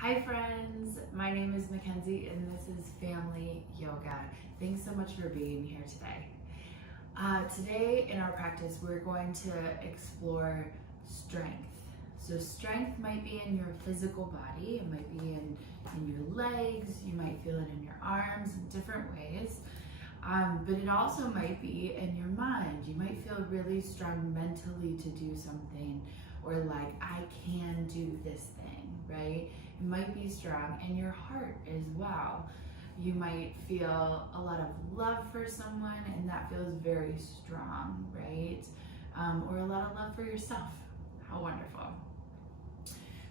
Hi friends, my name is Mackenzie and this is Family Yoga. Thanks so much for being here today. Today in our practice we're going to explore strength. So strength might be in your physical body, it might be in your legs, you might feel it in your arms in different ways. But it also might be in your mind. You might feel really strong mentally to do something, or like, I can do this thing, right? It might be strong in your heart as well. You might feel a lot of love for someone and that feels very strong, right? Or a lot of love for yourself. How wonderful.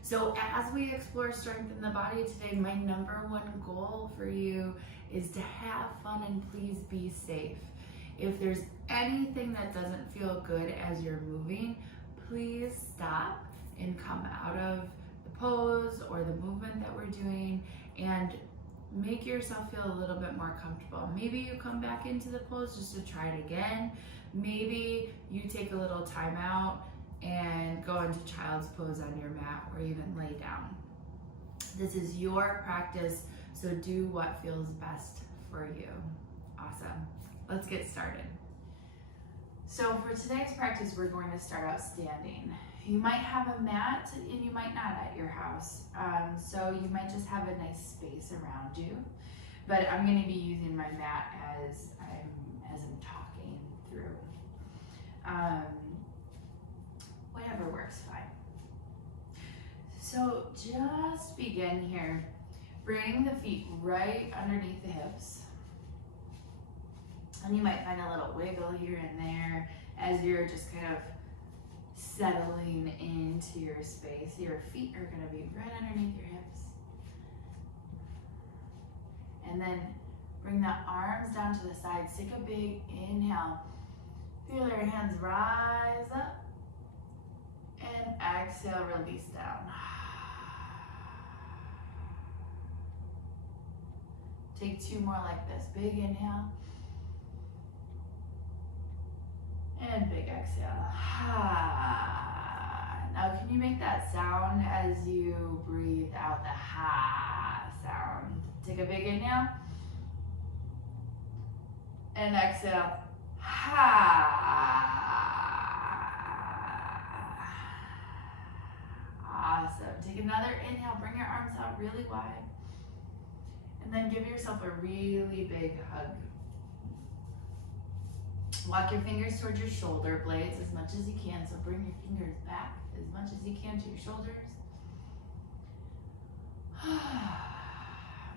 So as we explore strength in the body today, my number one goal for you is to have fun and please be safe. If there's anything that doesn't feel good as you're moving, please stop and come out of the pose or the movement that we're doing and make yourself feel a little bit more comfortable. Maybe you come back into the pose just to try it again. Maybe you take a little time out and go into child's pose on your mat or even lay down. This is your practice, so do what feels best for you. Awesome. Let's get started. So for today's practice, we're going to start out standing. You might have a mat and you might not at your house. So you might just have a nice space around you. But I'm going to be using my mat as I'm talking through. Whatever works fine. So just begin here. Bring the feet right underneath the hips. And you might find a little wiggle here and there as you're just kind of settling into your space. Your feet are going to be right underneath your hips. And then bring the arms down to the sides. Take a big inhale. Feel your hands rise up. And exhale, release down. Take two more like this. Big inhale. And big exhale. Now can you make that sound as you breathe out the ha sound? Take a big inhale. And exhale. Ha. Awesome. Take another inhale. Bring your arms out really wide. And then give yourself a really big hug. Walk your fingers towards your shoulder blades as much as you can. So bring your fingers back as much as you can to your shoulders.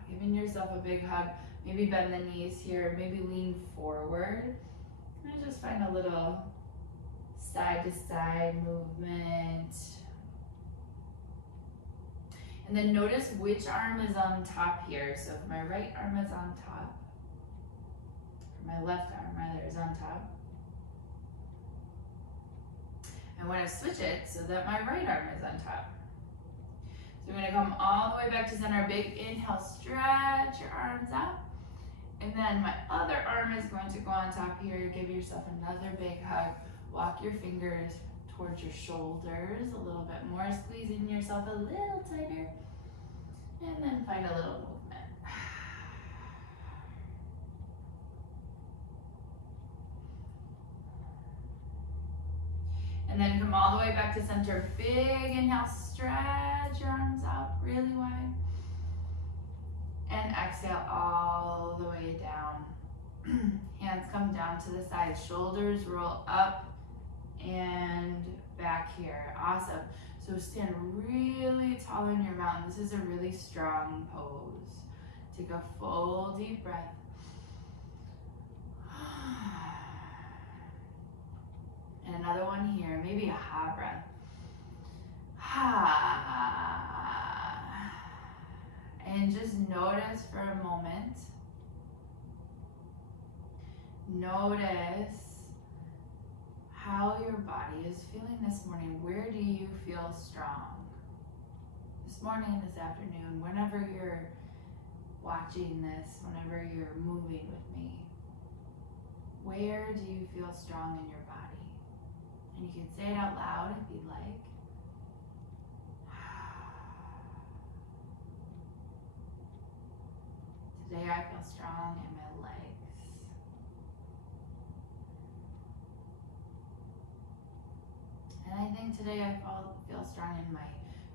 Giving yourself a big hug. Maybe bend the knees here. Maybe lean forward. And just find a little side to side movement. And then notice which arm is on top here. So if my right arm is on top, my left arm rather is on top. I want to switch it so that my right arm is on top. So I'm going to come all the way back to center. Big inhale, stretch your arms out. And then my other arm is going to go on top here. Give yourself another big hug. Walk your fingers towards your shoulders a little bit more, squeezing yourself a little tighter. And then find a little movement. And then come all the way back to center. Big inhale, stretch your arms out really wide. And exhale all the way down. Hands come down to the side. Shoulders roll up and back here. Awesome. So stand really tall in your mountain. This is a really strong pose. Take a full deep breath. And another one here, maybe a ha breath. Ha. And just notice for a moment. Notice how your body is feeling this morning. Where do you feel strong? This morning, this afternoon, whenever you're watching this, whenever you're moving with me, where do you feel strong in your body? And you can say it out loud if you'd like. Today I feel strong in my legs. And I think today I feel strong in my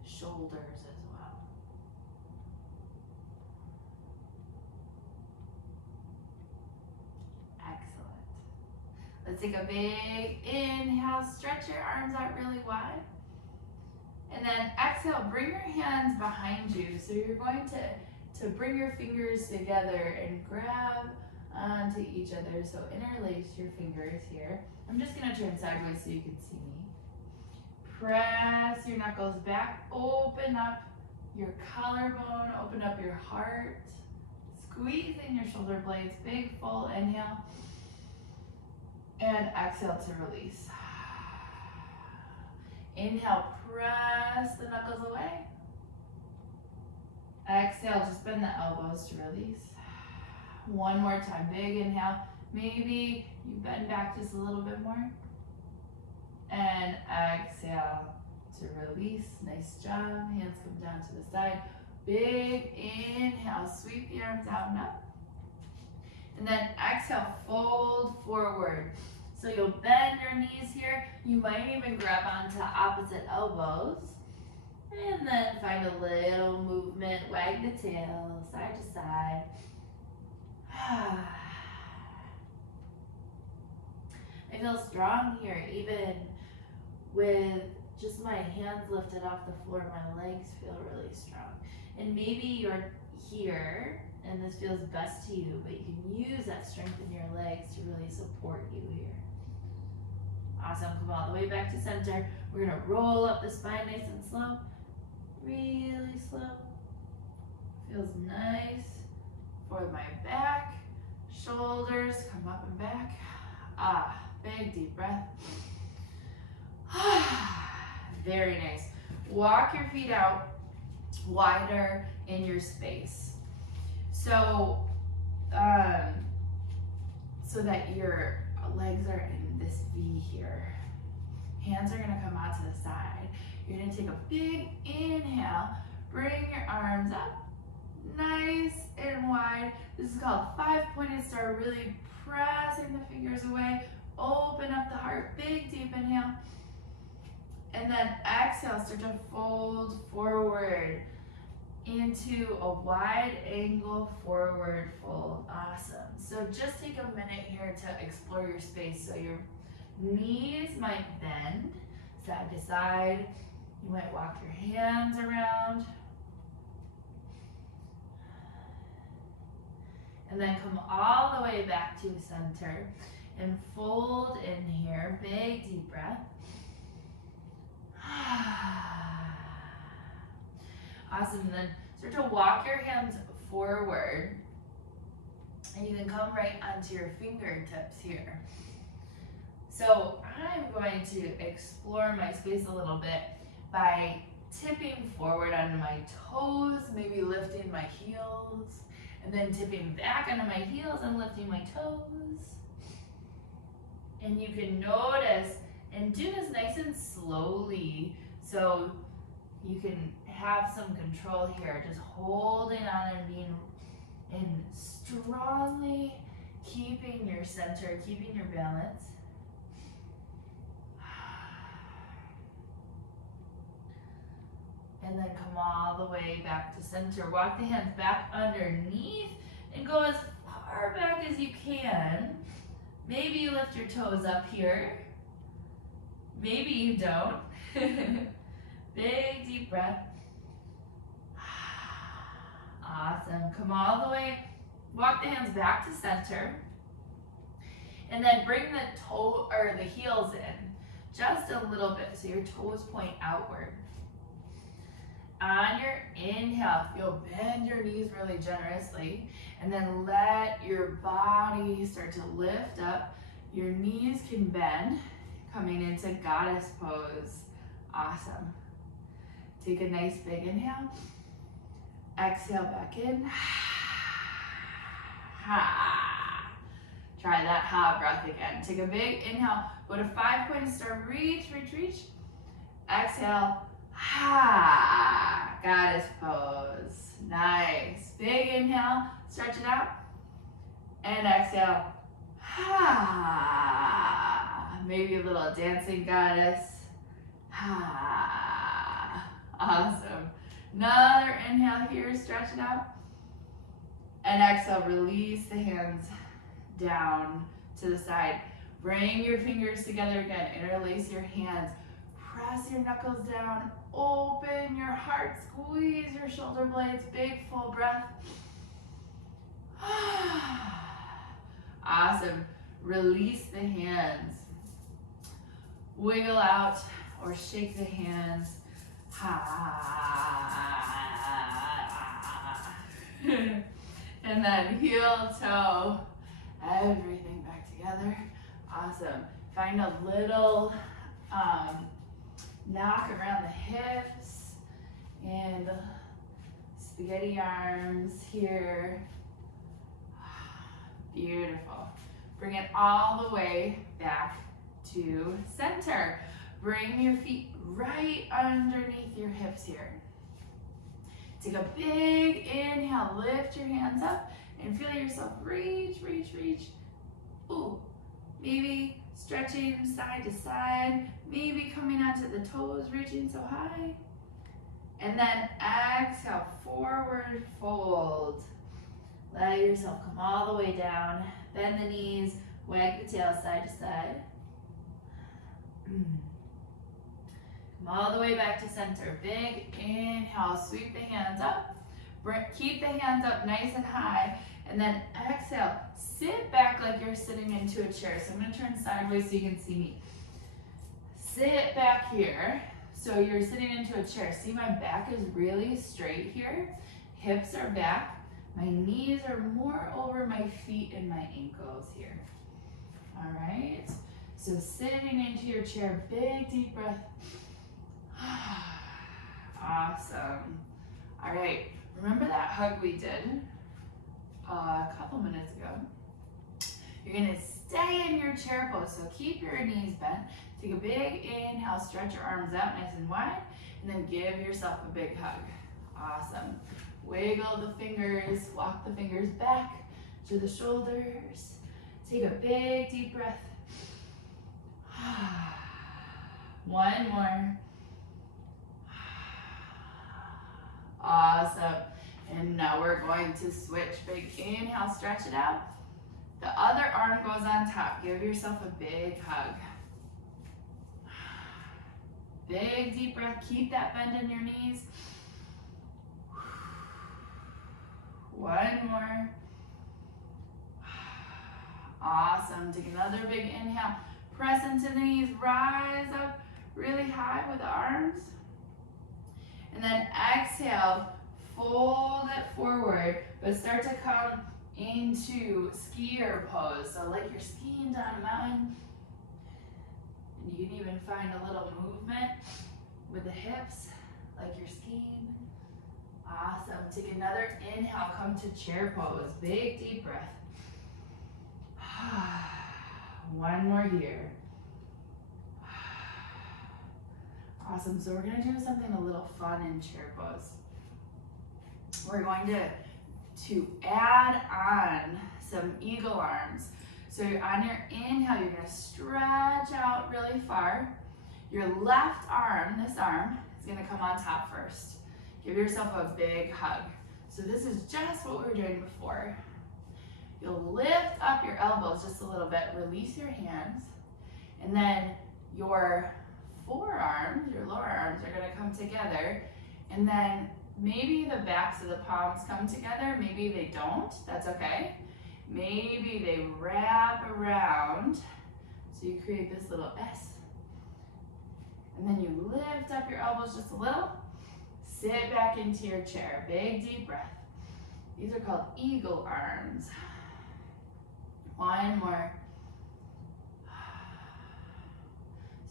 shoulders as well. Excellent. Let's take a big inhale, stretch your arms out really wide. And then exhale, bring your hands behind you. So you're going to bring your fingers together and grab onto each other. So interlace your fingers here. I'm just gonna turn sideways so you can see me. Press your knuckles back, open up your collarbone, open up your heart. Squeeze in your shoulder blades, big full inhale. And exhale to release. Inhale, press the knuckles away. Exhale, just bend the elbows to release. One more time, big inhale. Maybe you bend back just a little bit more. And exhale to release. Nice job. Hands come down to the side. Big inhale, sweep the arms out and up. And then exhale, fold forward. So you'll bend your knees here. You might even grab onto opposite elbows. And then find a little movement, wag the tail, side to side. I feel strong here, even with just my hands lifted off the floor. My legs feel really strong. And maybe you're here and this feels best to you, but you can use that strength in your legs to really support you here. Awesome, come all the way back to center. We're gonna roll up the spine nice and slow, really slow. Feels nice for my back, shoulders, come up and back. Big deep breath. Very nice. Walk your feet out wider in your space. So, so that your legs are in this V here. Hands are gonna come out to the side. You're gonna take a big inhale, bring your arms up, nice and wide. This is called 5-pointed star, really pressing the fingers away. Open up the heart, big deep inhale. And then exhale, start to fold forward into a wide angle forward fold. Awesome. So just take a minute here to explore your space. So your knees might bend side to side. You might walk your hands around. And then come all the way back to center and fold in here. Big deep breath. Awesome. And then start to walk your hands forward. And you can come right onto your fingertips here. So I'm going to explore my space a little bit by tipping forward onto my toes, maybe lifting my heels, and then tipping back onto my heels and lifting my toes. And you can notice and do this nice and slowly so you can have some control here, just holding on and being and strongly keeping your center, keeping your balance. And then come all the way back to center. Walk the hands back underneath and go as far back as you can. Maybe you lift your toes up here. Maybe you don't. Big deep breath. Awesome. Come all the way. Walk the hands back to center. And then bring the toe or the heels in just a little bit so your toes point outward. On your inhale, you'll bend your knees really generously and then let your body start to lift up. Your knees can bend, coming into goddess pose. Awesome. Take a nice big inhale. Exhale back in. Ha. Try that ha breath again. Take a big inhale. Go to 5-pointed star. Reach, reach, reach. Exhale. Ha. Goddess pose. pose. Nice. Big inhale, stretch it out. And exhale. Maybe a little dancing goddess. Awesome. Another inhale here, stretch it out. And exhale, release the hands down to the side. Bring your fingers together again. Interlace your hands. Press your knuckles down. Open your heart. Squeeze your shoulder blades. Big full breath. Awesome. Release the hands. Wiggle out or shake the hands. And then heel, toe, everything back together. Awesome. Find a little knock around the hips and spaghetti arms here. Beautiful. Bring it all the way back to center. Bring your feet right underneath your hips here. Take a big inhale, lift your hands up and feel yourself reach, reach, reach. Ooh, maybe stretching side to side, maybe coming onto the toes, reaching so high. And then exhale, forward fold. Let yourself come all the way down. Bend the knees, wag the tail side to side. Come all the way back to center. Big inhale, sweep the hands up. Keep the hands up nice and high. And then exhale, sit back like you're sitting into a chair. So I'm gonna turn sideways so you can see me. Sit back here. So you're sitting into a chair. See, my back is really straight here. Hips are back. My knees are more over my feet and my ankles here. All right. So sitting into your chair, big deep breath. Awesome. All right. Remember that hug we did a couple minutes ago? You're gonna stay in your chair pose. So keep your knees bent. Take a big inhale, stretch your arms out nice and wide, and then give yourself a big hug. Awesome. Wiggle the fingers, walk the fingers back to the shoulders. Take a big deep breath. One more. Awesome. And now we're going to switch. Big inhale, stretch it out. The other arm goes on top. Give yourself a big hug. Big deep breath. Keep that bend in your knees. One more. Awesome. Take another big inhale. Press into the knees. Rise up really high with the arms. And then exhale. Fold it forward, but start to come into skier pose. So like you're skiing down a mountain. And you can even find a little movement with the hips, like you're skiing. Awesome. Take another inhale, come to chair pose. Big deep breath. One more here. Awesome. So we're going to do something a little fun in chair pose. We're going to add on some eagle arms. So on your inhale, you're going to stretch out really far. Your left arm, this arm, is going to come on top first. Give yourself a big hug. So this is just what we were doing before. You'll lift up your elbows just a little bit, release your hands, and then your forearms, your lower arms are going to come together, and then maybe the backs of the palms come together, maybe they don't, that's okay. Maybe they wrap around, so you create this little S. And then you lift up your elbows just a little, sit back into your chair, big deep breath. These are called eagle arms. One more.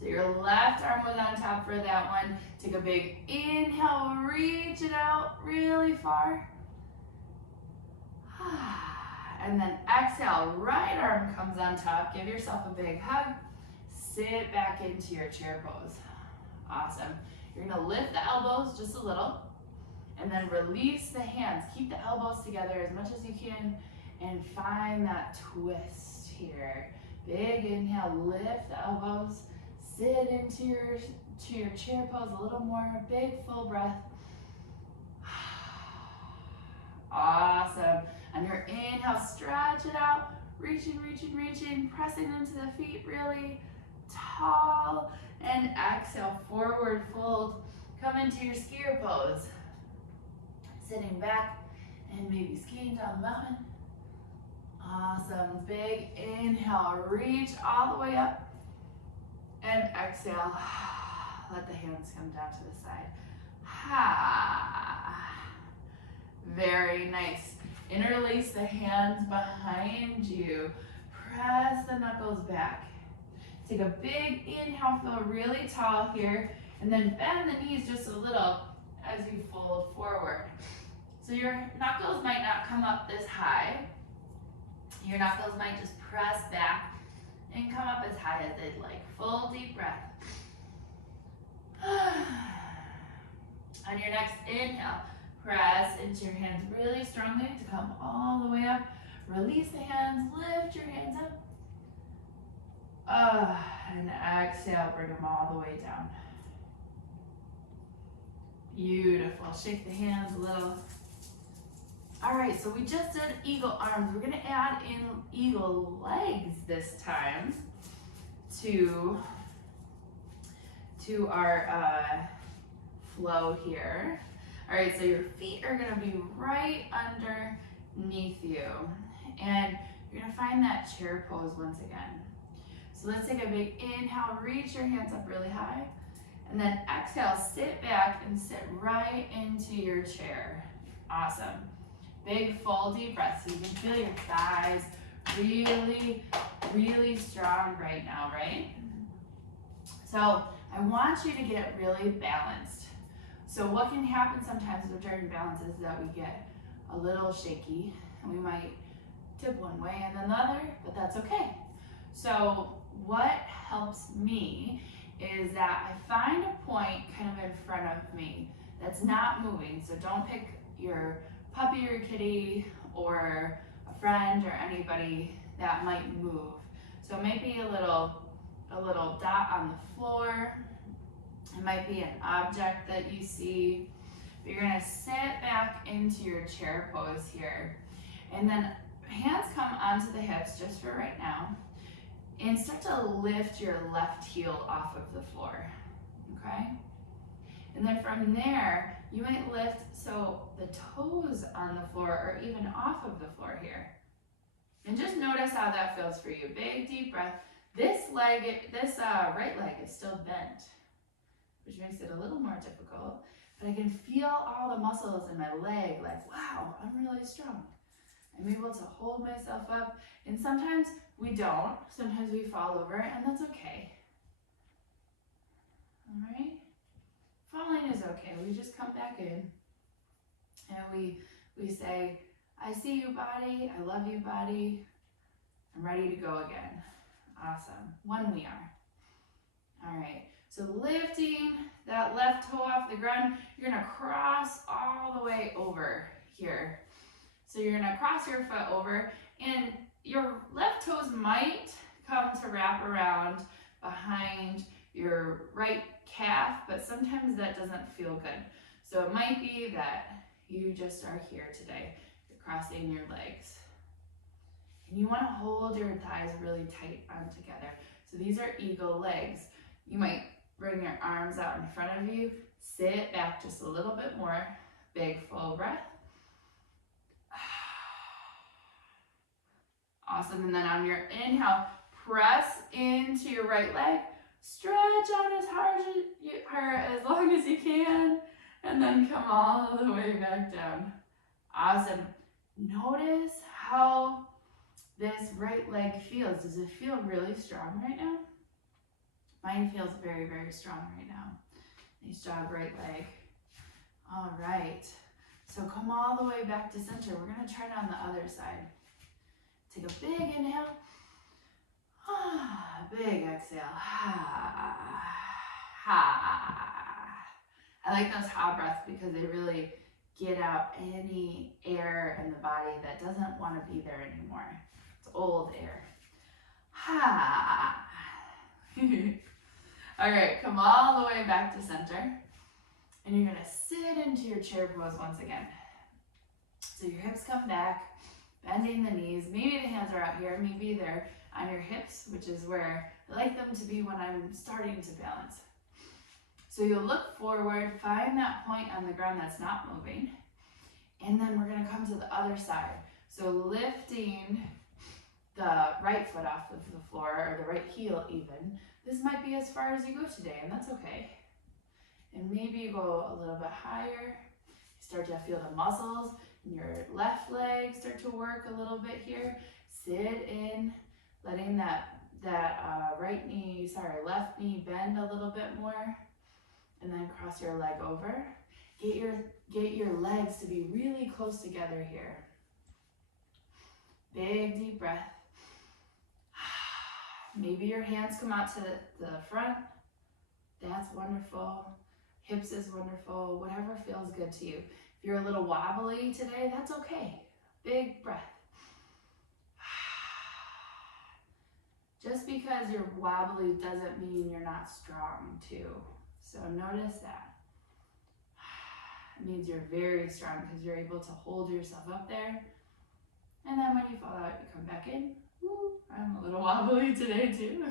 So your left arm was on top for that one. Take a big inhale, reach it out really far. And then exhale, right arm comes on top. Give yourself a big hug. Sit back into your chair pose. Awesome. You're gonna lift the elbows just a little. And then release the hands. Keep the elbows together as much as you can and find that twist here. Big inhale, lift the elbows, sit into your chair pose a little more, big full breath. Awesome. On your inhale, stretch it out, reaching, reaching, reaching, pressing into the feet really tall, and exhale, forward fold. Come into your skier pose. Sitting back and maybe skiing down the mountain. Awesome. Big inhale, reach all the way up, and exhale. Let the hands come down to the side. Very nice. Interlace the hands behind you. Press the knuckles back. Take a big inhale, feel really tall here, and then bend the knees just a little as you fold forward. So your knuckles might not come up this high. Your knuckles might just press back and come up as high as they'd like. Full deep breath. On your next inhale, press into your hands really strongly to come all the way up. Release the hands, lift your hands up. And exhale, bring them all the way down. Beautiful. Shake the hands a little. All right, so we just did eagle arms. We're gonna add in eagle legs this time to our flow here. All right, so your feet are gonna be right underneath you. And you're gonna find that chair pose once again. So let's take a big inhale, reach your hands up really high. And then exhale, sit back and sit right into your chair. Awesome. Big full deep breath so you can feel your thighs really, really strong right now, right? So I want you to get really balanced. So what can happen sometimes during balance is that we get a little shaky and we might tip one way and then the other, but that's okay. So what helps me is that I find a point kind of in front of me that's not moving. So don't pick your puppy or kitty or a friend or anybody that might move. So it might be a little dot on the floor. It might be an object that you see. But you're gonna sit back into your chair pose here. And then hands come onto the hips just for right now. And start to lift your left heel off of the floor, okay? And then from there, you might lift so the toes on the floor are even off of the floor here. And just notice how that feels for you. Big deep breath. This right leg is still bent, which makes it a little more difficult, but I can feel all the muscles in my leg like, wow, I'm really strong. I'm able to hold myself up, and sometimes we don't. Sometimes we fall over, and that's okay. All right? Falling is okay. We just come back in, and we say, I see you, body. I love you, body. I'm ready to go again. Awesome. When we are. All right. So lifting that left toe off the ground, you're going to cross all the way over here. So you're gonna cross your foot over, and your left toes might come to wrap around behind your right calf, but sometimes that doesn't feel good. So it might be that you just are here today. You're crossing your legs. And you wanna hold your thighs really tight on together. So these are eagle legs. You might bring your arms out in front of you, sit back just a little bit more, big full breath. Awesome, and then on your inhale, press into your right leg, stretch out as hard as long as you can, and then come all the way back down. Awesome. Notice how this right leg feels. Does it feel really strong right now? Mine feels very, very strong right now. Nice job, right leg. All right, so come all the way back to center. We're gonna try it on the other side. Take a big inhale, big exhale. I like those ha breaths because they really get out any air in the body that doesn't want to be there anymore. It's old air. Ha. All right, come all the way back to center. And you're gonna sit into your chair pose once again. So your hips come back, bending the knees. Maybe the hands are out here, maybe they're on your hips, which is where I like them to be when I'm starting to balance. So you'll look forward, find that point on the ground that's not moving, and then we're gonna come to the other side. So lifting the right foot off of the floor, or the right heel even. This might be as far as you go today, and that's okay. And maybe you go a little bit higher. You start to feel the muscles in your left leg start to work a little bit here. Sit in, letting that left knee bend a little bit more, and then cross your leg over. Get your legs to be really close together here. Big deep breath. Maybe your hands come out to the front. That's wonderful. Hips is wonderful. Whatever feels good to you. If you're a little wobbly today, that's okay. Big breath. Just because you're wobbly doesn't mean you're not strong too. So notice that. It means you're very strong because you're able to hold yourself up there. And then when you fall out, you come back in. Woo, I'm a little wobbly today too.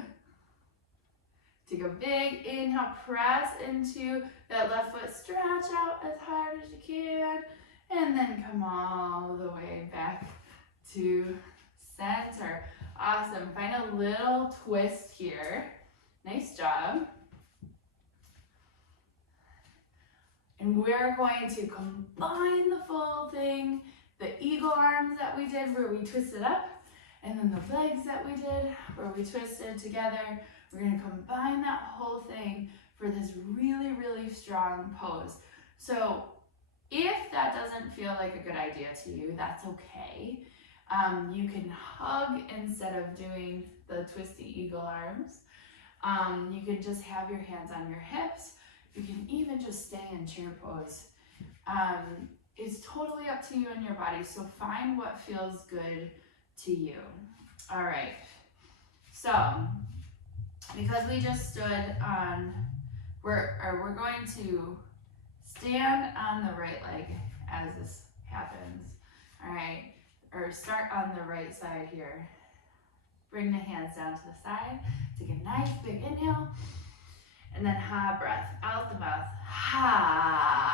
Take a big inhale, press into that left foot, stretch out as hard as you can, and then come all the way back to center. Awesome, find a little twist here. Nice job. And we're going to combine the full thing, the eagle arms that we did where we twisted up, and then the legs that we did where we twisted together. We're gonna combine that whole thing for this really, really strong pose. So if that doesn't feel like a good idea to you, that's okay. You can hug instead of doing the twisty eagle arms. You can just have your hands on your hips. You can even just stay in chair pose. It's totally up to you and your body, so find what feels good to you. All right, so because we just stood on, we're going to stand on the right leg as this happens. All right, or start on the right side here. Bring the hands down to the side. Take a nice big inhale, and then ha breath out the mouth. Ha.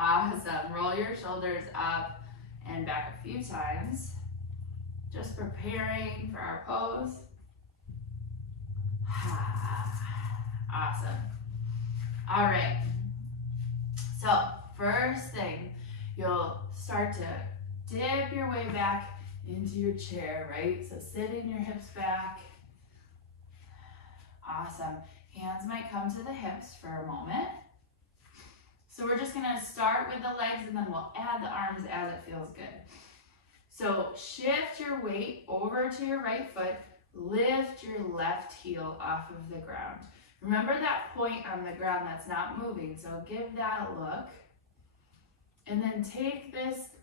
Awesome. Roll your shoulders up and back a few times. Just preparing for our pose. Awesome. All right. So first thing, you'll start to dip your way back into your chair, right? So sitting your hips back. Awesome. Hands might come to the hips for a moment. So we're just gonna start with the legs and then we'll add the arms as it feels good. So shift your weight over to your right foot, lift your left heel off of the ground. Remember that point on the ground that's not moving, so give that a look. And then take this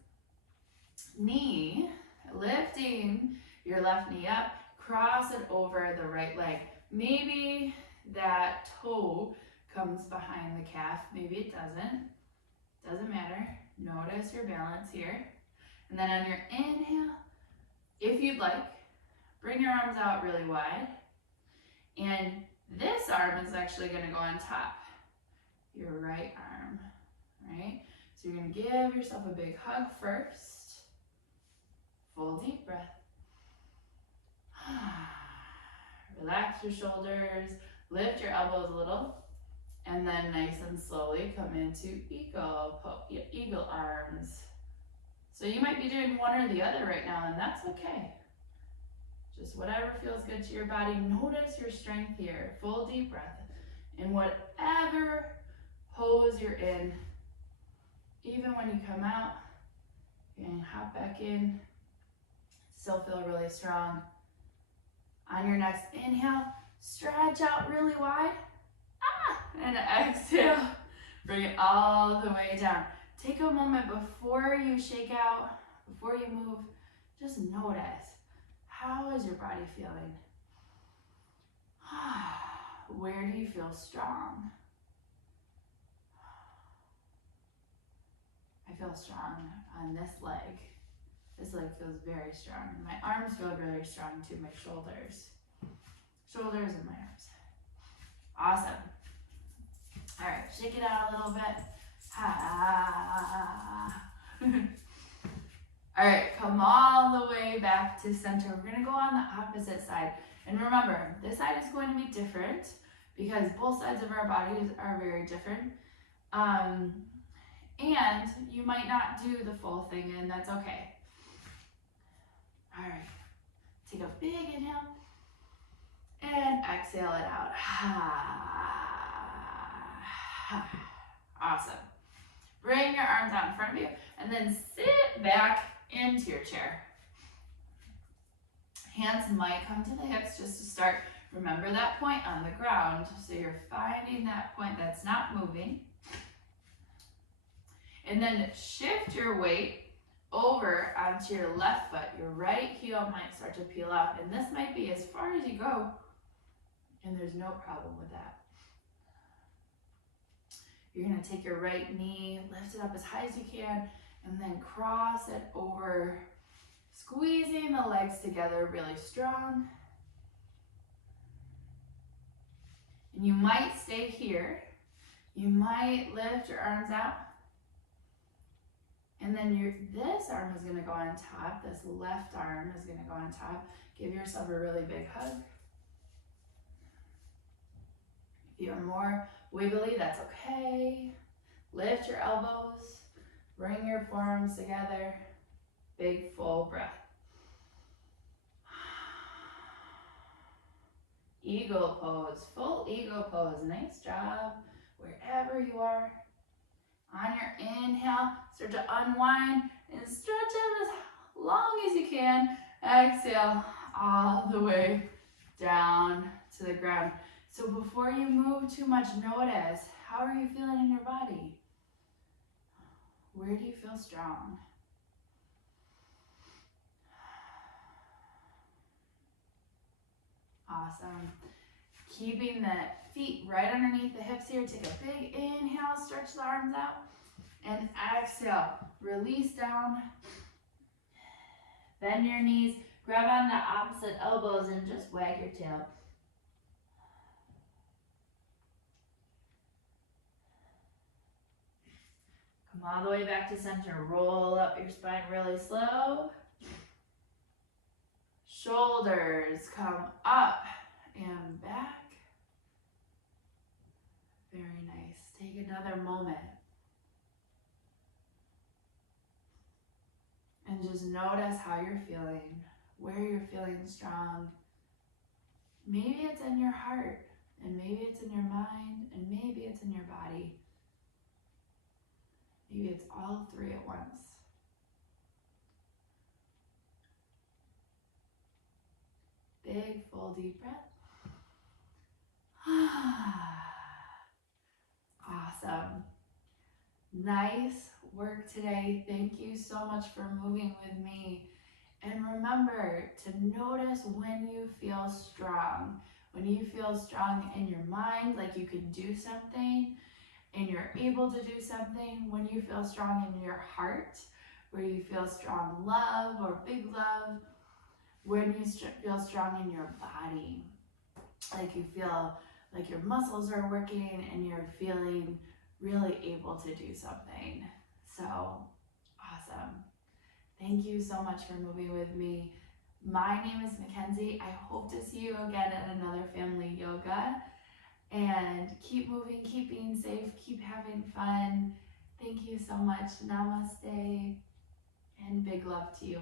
knee, lifting your left knee up, cross it over the right leg. Maybe that toe comes behind the calf, maybe it doesn't matter. Notice your balance here. And then on your inhale, if you'd like, bring your arms out really wide. And this arm is actually gonna go on top, your right arm, right? So you're gonna give yourself a big hug first. Full deep breath. Relax your shoulders, lift your elbows a little, and then nice and slowly come into eagle arms. So you might be doing one or the other right now, and that's okay. Just whatever feels good to your body. Notice your strength here. Full deep breath. In whatever pose you're in, even when you come out, you're gonna hop back in, still feel really strong. On your next inhale, stretch out really wide. And exhale, Bring it all the way down. Take a moment before you shake out, before you move, just notice, how is your body feeling? Where do you feel strong? I feel strong on this leg. This leg feels very strong. My arms feel really strong too, my shoulders. Shoulders and my arms. Awesome. All right, shake it out a little bit. All right, come all the way back to center. We're gonna go on the opposite side. And remember, this side is going to be different because both sides of our bodies are very different. And you might not do the full thing, and that's okay. All right, take a big inhale and exhale it out. Awesome. Bring your arms out in front of you and then sit back into your chair. Hands might come to the hips just to start. Remember that point on the ground, so you're finding that point that's not moving. And then shift your weight over onto your left foot. Your right heel might start to peel out, and this might be as far as you go, and there's no problem with that. You're gonna take your right knee, lift it up as high as you can, and then cross it over, squeezing the legs together really strong. And you might stay here. You might lift your arms out. And then this arm is gonna go on top. This left arm is gonna go on top. Give yourself a really big hug. If you're more wiggly, that's okay. Lift your elbows. Bring your forearms together. Big, full breath. Eagle pose, full eagle pose. Nice job, wherever you are. On your inhale, start to unwind and stretch out as long as you can. Exhale all the way down to the ground. So before you move too much, notice, how are you feeling in your body? Where do you feel strong? Awesome. Keeping the feet right underneath the hips here. Take a big inhale, stretch the arms out. And exhale, release down. Bend your knees, grab on the opposite elbows and just wag your tail. Come all the way back to center. Roll up your spine really slow. Shoulders come up and back. Very nice. Take another moment. And just notice how you're feeling, where you're feeling strong. Maybe it's in your heart, and maybe it's in your mind, and maybe it's in your body. Maybe it's all three at once. Big, full, deep breath. Awesome. Nice work today. Thank you so much for moving with me. And remember to notice when you feel strong. When you feel strong in your mind, like you can do something and you're able to do something. When you feel strong in your heart, where you feel strong love or big love. When you feel strong in your body, like you feel like your muscles are working and you're feeling really able to do something. So awesome. Thank you so much for moving with me. My name is Mackenzie. I hope to see you again at another family yoga. And keep moving, keep being safe, keep having fun. Thank you so much. Namaste and big love to you.